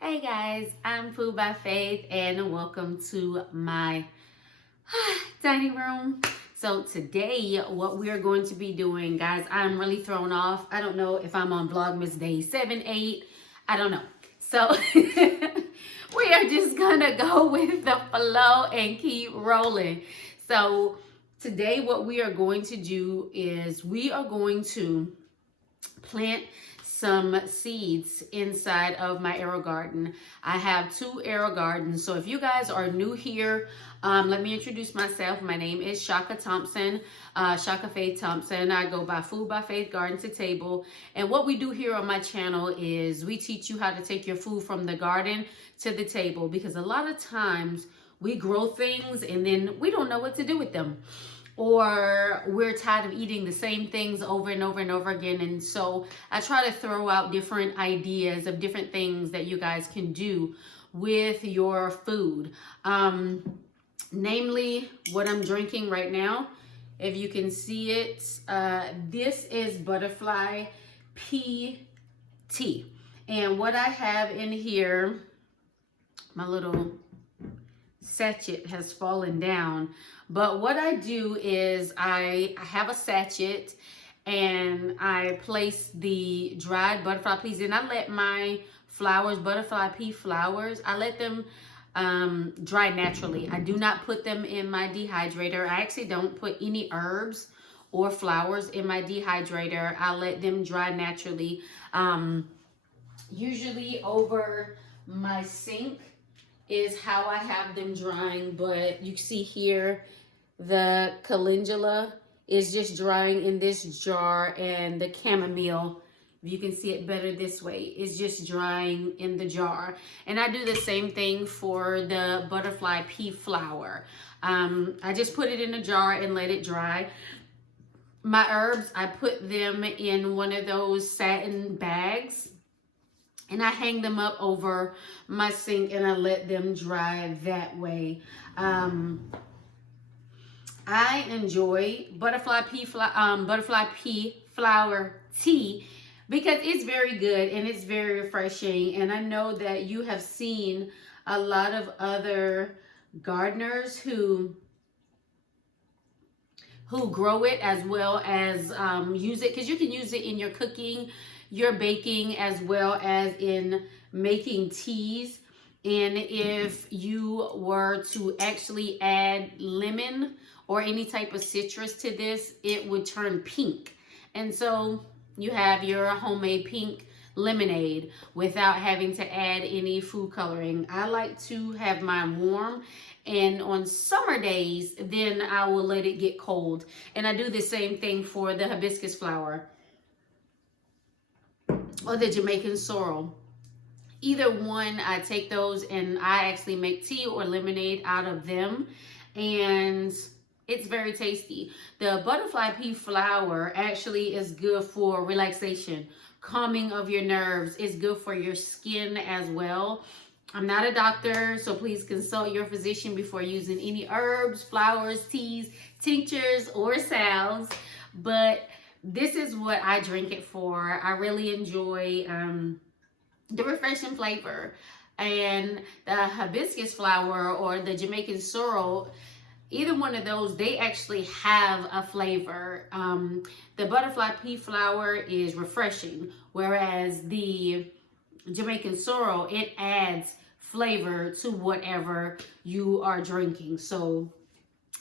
Hey guys, I'm Food by Faith and welcome to my dining room. So today what we are going to be doing, guys, I'm really thrown off. I don't know if I'm on Vlogmas day 7, 8. I don't know. So we are just gonna go with the flow and keep rolling. So today what we are going to do is we are going to plant some seeds inside of my Aerogarden. I have 2 Aerogardens. So if you guys are new here, let me introduce myself. My name is Shaka Thompson, Shaka Faith Thompson. I go by Food by Faith Garden to Table. And what we do here on my channel is we teach you how to take your food from the garden to the table, because a lot of times we grow things and then we don't know what to do with them, or we're tired of eating the same things over and over and over again. And so I try to throw out different ideas of different things that you guys can do with your food. Namely, what I'm drinking right now, if you can see it, this is butterfly pea tea. And what I have in here, my little sachet has fallen down, but what I do is I have a sachet and I place the dried butterfly peas and I let my flowers, butterfly pea flowers, I let them dry naturally. I do not put them in my dehydrator. I actually don't put any herbs or flowers in my dehydrator. I let them dry naturally, usually over my sink is how I have them drying. But you see here, the calendula is just drying in this jar, and the chamomile, if you can see it better this way, is just drying in the jar. And I do the same thing for the butterfly pea flower. I just put it in a jar and let it dry. My herbs, I put them in one of those satin bags and I hang them up over my sink and I let them dry that way. I enjoy butterfly pea flower tea because it's very good and it's very refreshing. And I know that you have seen a lot of other gardeners who grow it as well as use it, because you can use it in your cooking, your baking, as well as in making teas. And if you were to actually add lemon or any type of citrus to this, it would turn pink. And so you have your homemade pink lemonade without having to add any food coloring. I like to have mine warm, and on summer days, then I will let it get cold. And I do the same thing for the hibiscus flower or the Jamaican sorrel. Either one, I take those and I actually make tea or lemonade out of them, and it's very tasty. The butterfly pea flower actually is good for relaxation, calming of your nerves. It's good for your skin as well. I'm not a doctor, so please consult your physician before using any herbs, flowers, teas, tinctures, or salves. But this is what I drink it for. I really enjoy the refreshing flavor. And the hibiscus flower or the Jamaican sorrel, either one of those, they actually have a flavor. The butterfly pea flower is refreshing, whereas the Jamaican sorrel, it adds flavor to whatever you are drinking. So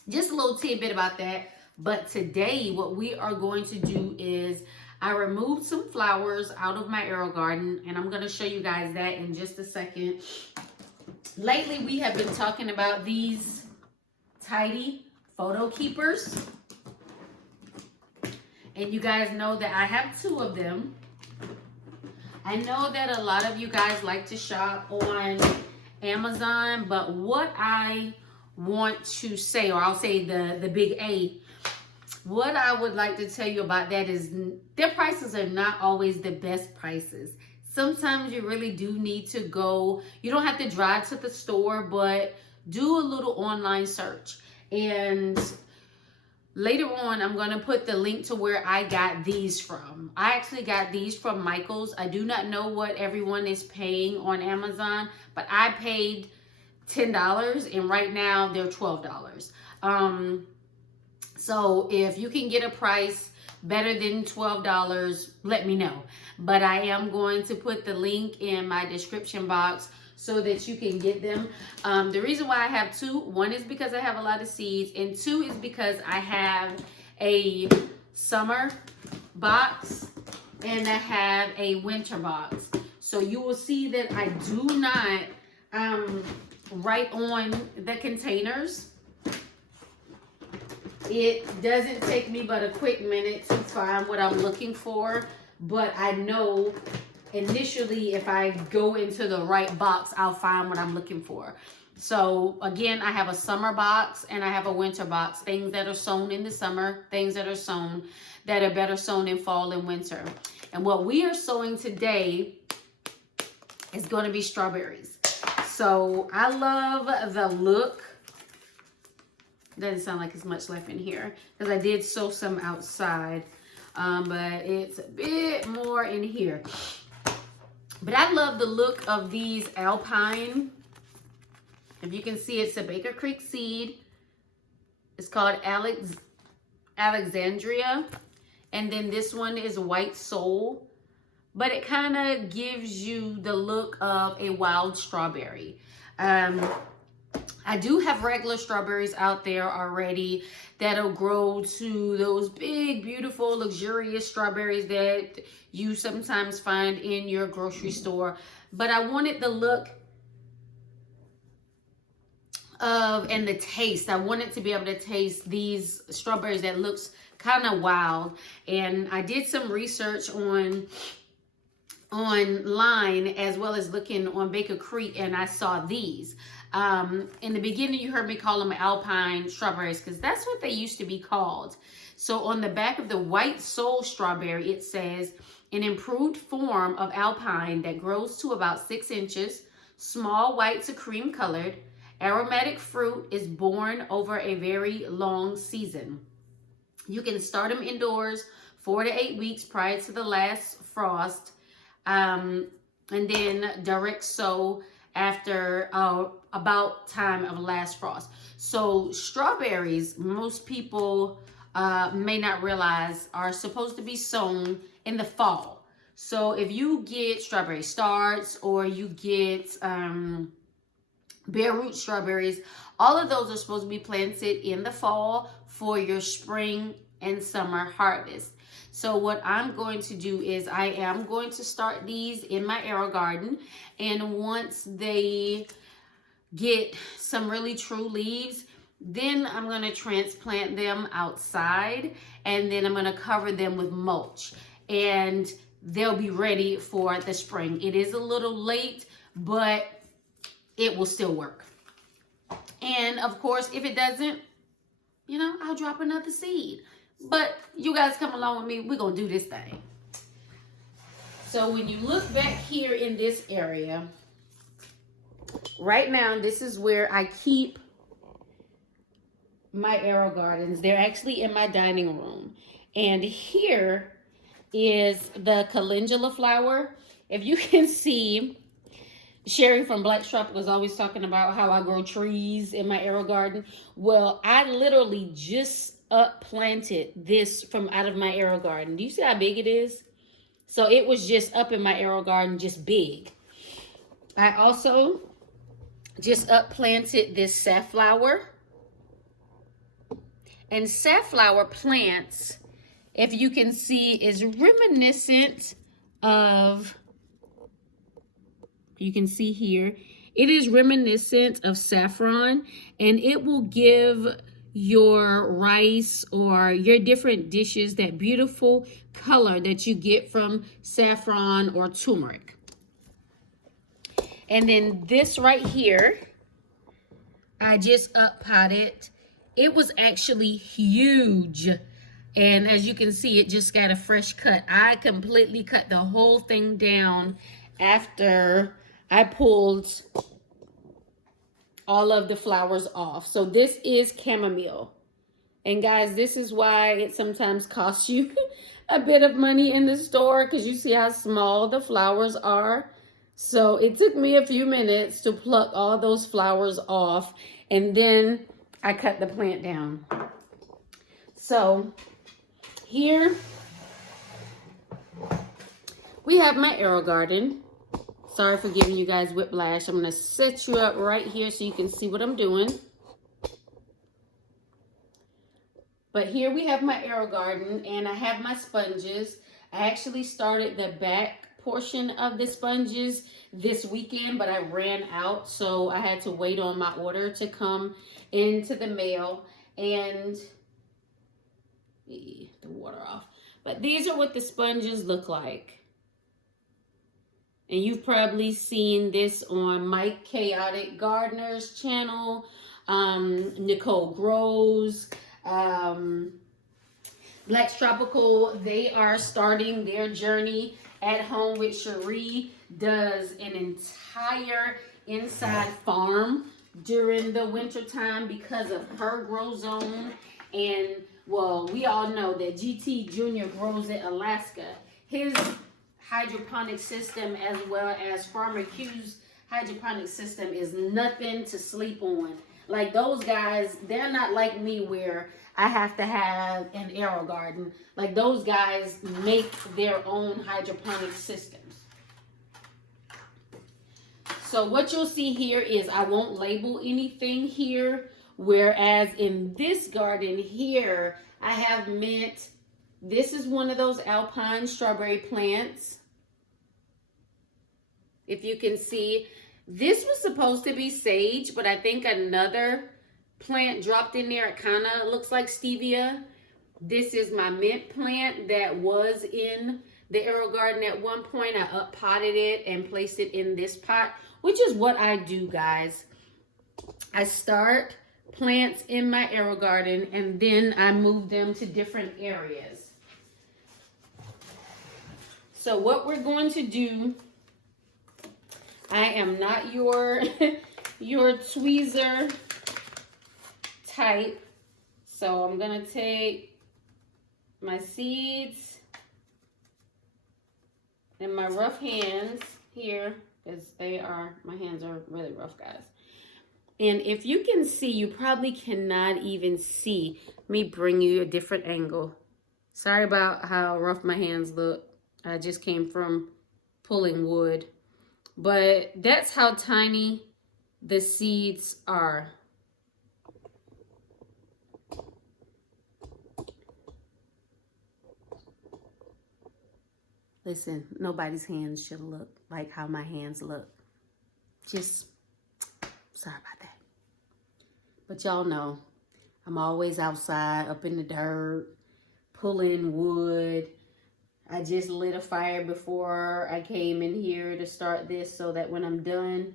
just a little tidbit about that. But today what we are going to do is I removed some flowers out of my Aerogarden, and I'm going to show you guys that in just a second. Lately we have been talking about these tidy photo keepers, and you guys know that I have 2 of them. I know that a lot of you guys like to shop on Amazon, but what I want to say, or I'll say the big A, what I would like to tell you about that is their prices are not always the best prices. Sometimes you really do need to go, you don't have to drive to the store, but do a little online search and Later on, I'm going to put the link to where I got these from. I actually got these from Michael's. I do not know what everyone is paying on Amazon, but I paid $10 and right now they're $12. So if you can get a price better than $12, let me know. But I am going to put the link in my description box so that you can get them. The reason why I have two, one is because I have a lot of seeds, and two is because I have a summer box and I have a winter box. So you will see that I do not write on the containers. It doesn't take me but a quick minute to find what I'm looking for, but I know initially if I go into the right box, I'll find what I'm looking for. So again, I have a summer box and I have a winter box, things that are sown in the summer, things that are sown that are better sown in fall and winter. And what we are sowing today is going to be strawberries. So I love the look. Doesn't sound like it's much left in here because I did sow some outside, but it's a bit more in here. But I love the look of these Alpine. If you can see, it's a Baker Creek seed. It's called Alexandria. And then this one is White Soul. But it kind of gives you the look of a wild strawberry. I do have regular strawberries out there already that'll grow to those big, beautiful, luxurious strawberries that you sometimes find in your grocery store. But I wanted the look of and the taste. I wanted to be able to taste these strawberries that looks kind of wild. And I did some research online as well as looking on Baker Creek, and I saw these. In the beginning, you heard me call them Alpine strawberries because that's what they used to be called. So on the back of the White Soul strawberry, it says, an improved form of Alpine that grows to about 6 inches, small white to cream colored, aromatic fruit is born over a very long season. You can start them indoors 4 to 8 weeks prior to the last frost, and then direct sow after about time of last frost. So strawberries, most people may not realize, are supposed to be sown in the fall. So if you get strawberry starts or you get bare root strawberries, all of those are supposed to be planted in the fall for your spring and summer harvest. So what I'm going to do is I am going to start these in my Aerogarden, and once they get some really true leaves, then I'm going to transplant them outside, and then I'm going to cover them with mulch, and they'll be ready for the spring. It is a little late, but it will still work. And of course, if it doesn't, you know, I'll drop another seed. But you guys come along with me. We're going to do this thing. So when you look back here in this area, right now, this is where I keep my Aerogardens. They're actually in my dining room. And here is the calendula flower. If you can see, Sherry from Black Strap was always talking about how I grow trees in my Aerogarden. Well, I literally just planted this from out of my Aerogarden. Do you see how big it is? So it was just up in my Aerogarden, just big. I also just planted this safflower. And safflower plants, if you can see, is reminiscent of, you can see here, it is reminiscent of saffron, and it will give your rice or your different dishes that beautiful color that you get from saffron or turmeric. And then this right here, I just potted. It was actually huge. And as you can see, it just got a fresh cut. I completely cut the whole thing down after I pulled all of the flowers off. So this is chamomile. And guys, this is why it sometimes costs you a bit of money in the store, because you see how small the flowers are. So it took me a few minutes to pluck all those flowers off, and then I cut the plant down. So here we have my Aerogarden. Sorry for giving you guys whiplash. I'm going to set you up right here so you can see what I'm doing. But here we have my Aerogarden, and I have my sponges. I actually started the back portion of the sponges this weekend, but I ran out, so I had to wait on my order to come into the mail. And the water off. But these are what the sponges look like. And you've probably seen this on Mike Chaotic Gardener's channel, Nicole Grows, Black's Tropical. They are starting their journey at home with Cherie. Does an entire inside farm during the winter time because of her grow zone. And well, we all know that GT Jr. grows in Alaska. His hydroponic system, as well as Farmer Q's hydroponic system, is nothing to sleep on. Like, those guys, they're not like me where I have to have an Aerogarden. Like, those guys make their own hydroponic systems. So what you'll see here is I won't label anything here, whereas in this garden here, I have mint. This is one of those alpine strawberry plants. If you can see, this was supposed to be sage, but I think another plant dropped in there. It kind of looks like stevia. This is my mint plant that was in the Aerogarden at one point. I up-potted it and placed it in this pot, which is what I do, guys. I start plants in my Aerogarden, and then I move them to different areas. So what we're going to do, I am not your tweezer type. So I'm going to take my seeds in my rough hands here, because my hands are really rough, guys. And if you can see, you probably cannot even see. Let me bring you a different angle. Sorry about how rough my hands look. I just came from pulling wood. But that's how tiny the seeds are. Listen, nobody's hands should look like how my hands look. Just sorry about that. But y'all know, I'm always outside, up in the dirt, pulling wood. I just lit a fire before I came in here to start this, so that when I'm done,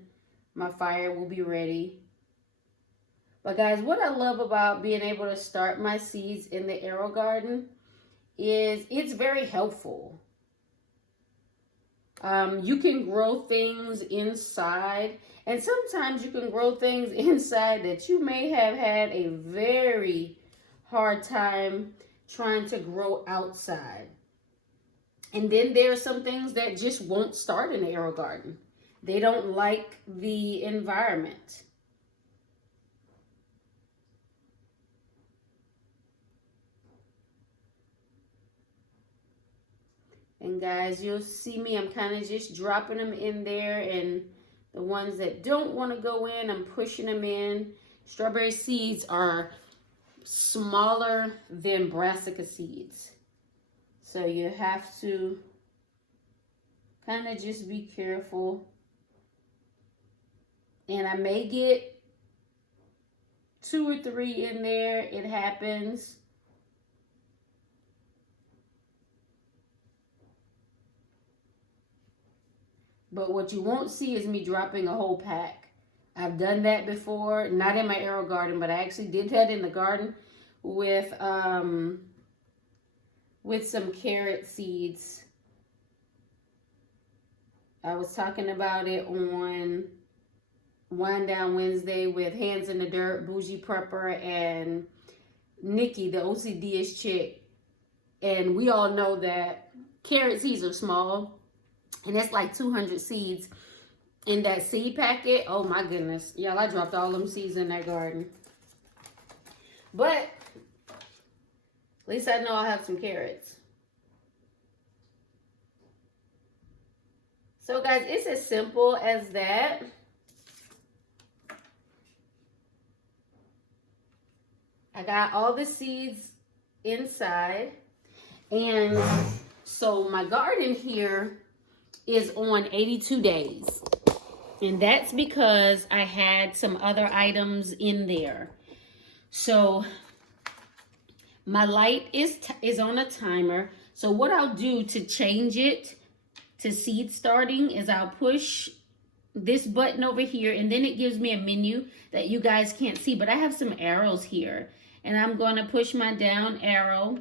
my fire will be ready. But guys, what I love about being able to start my seeds in the Aerogarden is it's very helpful. You can grow things inside, and sometimes you can grow things inside that you may have had a very hard time trying to grow outside. And then there are some things that just won't start in the Aerogarden. They don't like the environment. And guys, you'll see me, I'm kind of just dropping them in there, and the ones that don't want to go in, I'm pushing them in. Strawberry seeds are smaller than brassica seeds. So you have to kind of just be careful. And I may get 2 or 3 in there. It happens. But what you won't see is me dropping a whole pack. I've done that before, not in my Aerogarden, but I actually did that in the garden with some carrot seeds. I was talking about it on Wind Down Wednesday with Hands in the Dirt, Bougie Prepper, and Nikki, the OCDish chick, and we all know that carrot seeds are small, and it's like 200 seeds in that seed packet. Oh my goodness. Y'all, I dropped all them seeds in that garden. But at least I know I have some carrots. So guys, it's as simple as that. I got all the seeds inside. And so my garden here is on 82 days. And that's because I had some other items in there. So my light is on a timer. So what I'll do to change it to seed starting is I'll push this button over here, and then it gives me a menu that you guys can't see, but I have some arrows here, and I'm going to push my down arrow.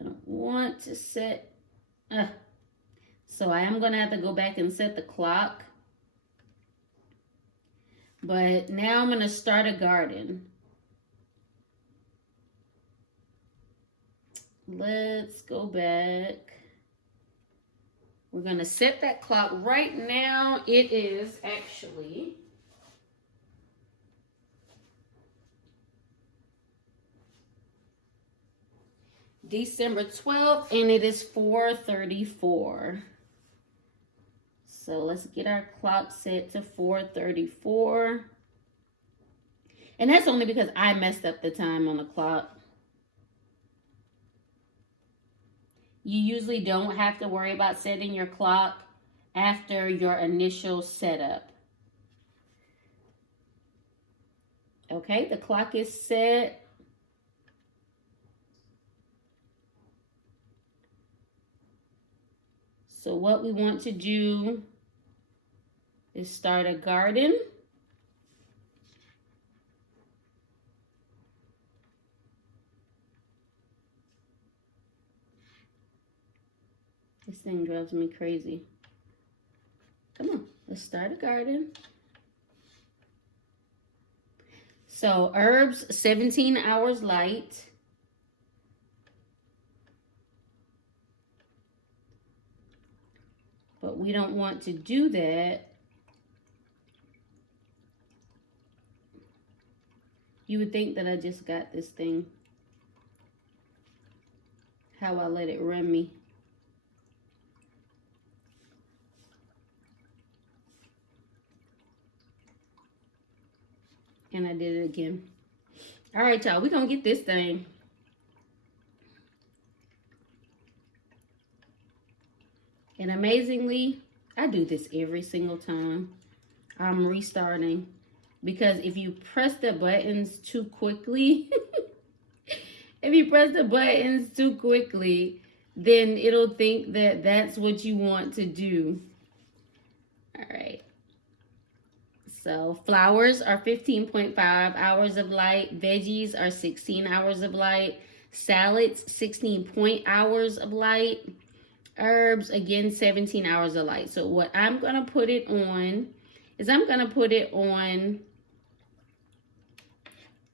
I don't want to set, so I am going to have to go back and set the clock. But now I'm going to start a garden. Let's go back. We're going to set that clock. Right now, it is actually December 12th, and it is 4:34. So let's get our clock set to 4:34. And that's only because I messed up the time on the clock. You usually don't have to worry about setting your clock after your initial setup. Okay, the clock is set. So what we want to do is start a garden. This thing drives me crazy. Come on, let's start a garden. So herbs, 17 hours light. But we don't want to do that. You would think that I just got this thing. How I let it run me. And I did it again. All right, y'all, we're going to get this thing. And amazingly, I do this every single time I'm restarting. Because if you press the buttons too quickly, then it'll think that that's what you want to do. All right. So flowers are 15.5 hours of light. Veggies are 16 hours of light. Salads, 16 hours of light. Herbs, again, 17 hours of light. So what I'm going to put it on is I'm going to put it on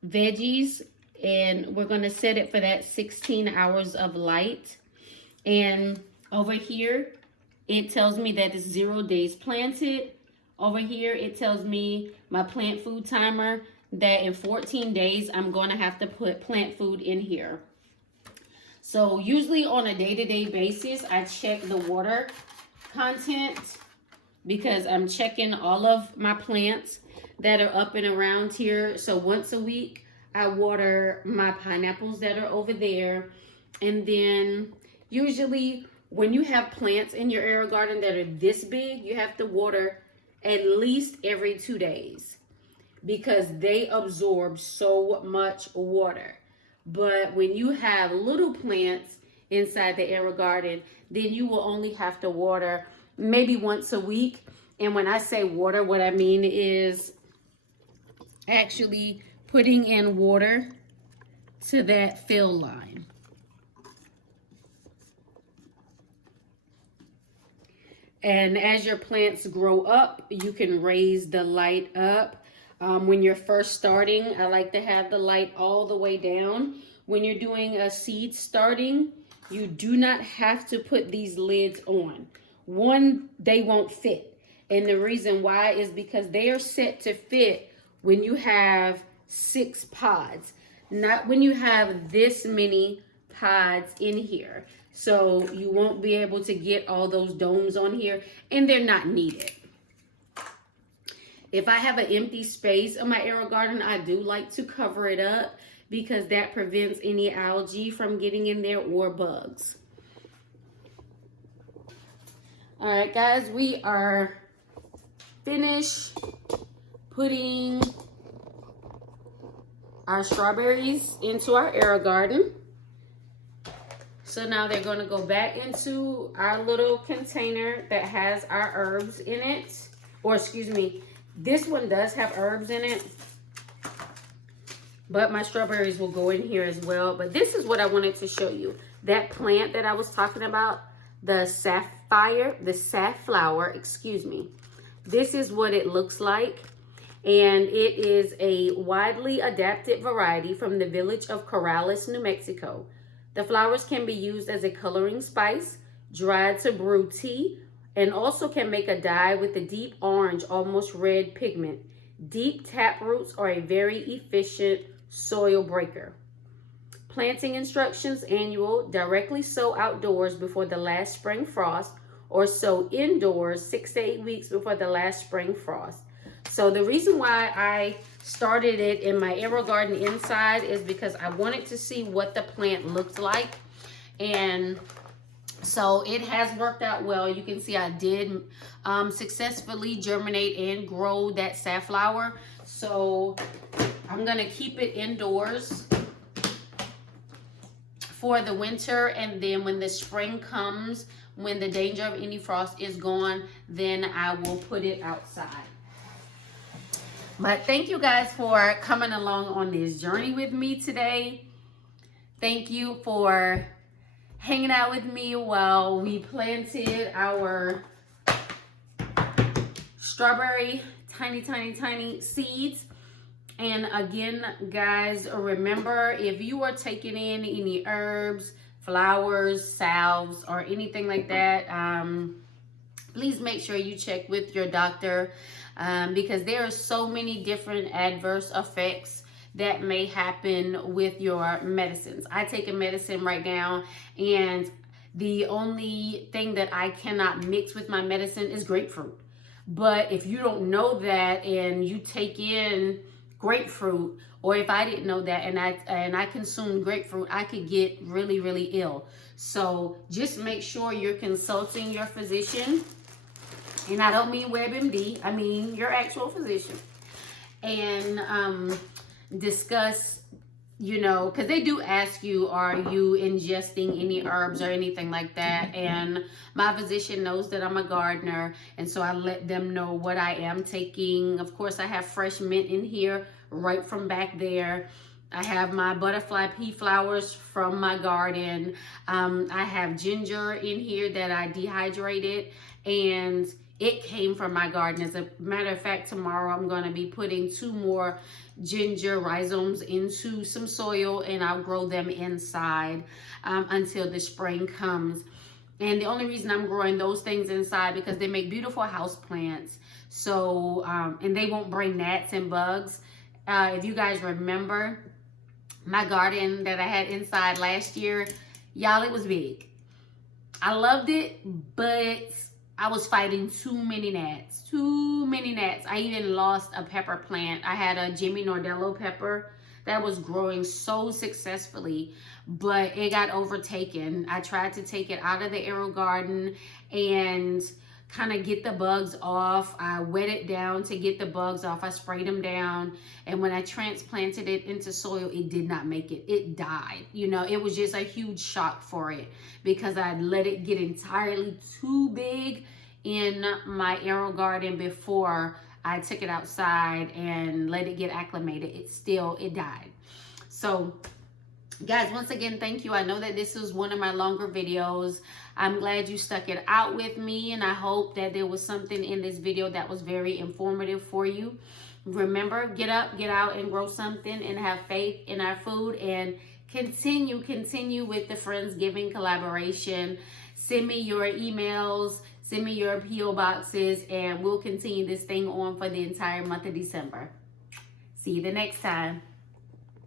veggies. And we're going to set it for that 16 hours of light. And over here, it tells me that it's 0 days planted. Over here, it tells me my plant food timer that in 14 days, I'm going to have to put plant food in here. So usually on a day-to-day basis, I check the water content because I'm checking all of my plants that are up and around here. So once a week, I water my pineapples that are over there. And then usually when you have plants in your Aerogarden that are this big, you have to water at least every 2 days because they absorb so much water. But when you have little plants inside the Aerogarden, then you will only have to water maybe once a week. And when I say water, what I mean is actually putting in water to that fill line. And as your plants grow up, you can raise the light up. When you're first starting, I like to have the light all the way down. When you're doing a seed starting, you do not have to put these lids on. One, they won't fit. And the reason why is because they are set to fit when you have 6 pods, not when you have this many pods in here. So you won't be able to get all those domes on here, and they're not needed. If I have an empty space on my Aerogarden, I do like to cover it up because that prevents any algae from getting in there or bugs. All right, guys, we are finished putting our strawberries into our Aerogarden. So now they're going to go back into our little container that has our herbs in it. Or excuse me, this one does have herbs in it. But my strawberries will go in here as well. But this is what I wanted to show you. That plant that I was talking about, the safflower, excuse me. This is what it looks like. And it is a widely adapted variety from the village of Corrales, New Mexico. The flowers can be used as a coloring spice, dried to brew tea, and also can make a dye with a deep orange, almost red pigment. Deep tap roots are a very efficient soil breaker. Planting instructions: annual, directly sow outdoors before the last spring frost, or sow indoors 6 to 8 weeks before the last spring frost. So the reason why I started it in my Aerogarden inside is because I wanted to see what the plant looked like. And so it has worked out well. You can see I did successfully germinate and grow that safflower. So I'm going to keep it indoors for the winter. And then when the spring comes, when the danger of any frost is gone, then I will put it outside. But thank you guys for coming along on this journey with me today. Thank you for hanging out with me while we planted our strawberry tiny seeds. And again, guys, remember, if you are taking in any herbs, flowers, salves, or anything like that, please make sure you check with your doctor. Because there are so many different adverse effects that may happen with your medicines. I take a medicine right now, and the only thing that I cannot mix with my medicine is grapefruit. But if you don't know that and you take in grapefruit, or if I didn't know that and I consumed grapefruit, I could get really ill. So just make sure you're consulting your physician. And I don't mean WebMD, I mean your actual physician. And discuss, you know, because they do ask you, are you ingesting any herbs or anything like that? And my physician knows that I'm a gardener, and so I let them know what I am taking. Of course, I have fresh mint in here right from back there. I have my butterfly pea flowers from my garden. I have ginger in here that I dehydrated, and it came from my garden. As a matter of fact, tomorrow I'm going to be putting 2 more ginger rhizomes into some soil, and I'll grow them inside until the spring comes. And the only reason I'm growing those things inside because they make beautiful house plants. So, and they won't bring gnats and bugs. If you guys remember my garden that I had inside last year, y'all, it was big. I loved it, but I was fighting too many gnats. I even lost a pepper plant. I had a Jimmy Nordello pepper that was growing so successfully, but it got overtaken. I tried to take it out of the Aerogarden and kind of get the bugs off. I wet it down to get the bugs off. I sprayed them down, and when I transplanted it into soil, it did not make it. It died. You know, it was just a huge shock for it because I let it get entirely too big in my Aerogarden before I took it outside and let it get acclimated. It died. So guys, once again, thank you. I know that this was one of my longer videos. I'm glad you stuck it out with me, and I hope that there was something in this video that was very informative for you. remember, get up, get out, and grow something, and have faith in our food, and continue with the Friendsgiving collaboration. Send me your emails, send me your PO boxes, and we'll continue this thing on for the entire month of December. See you the next time.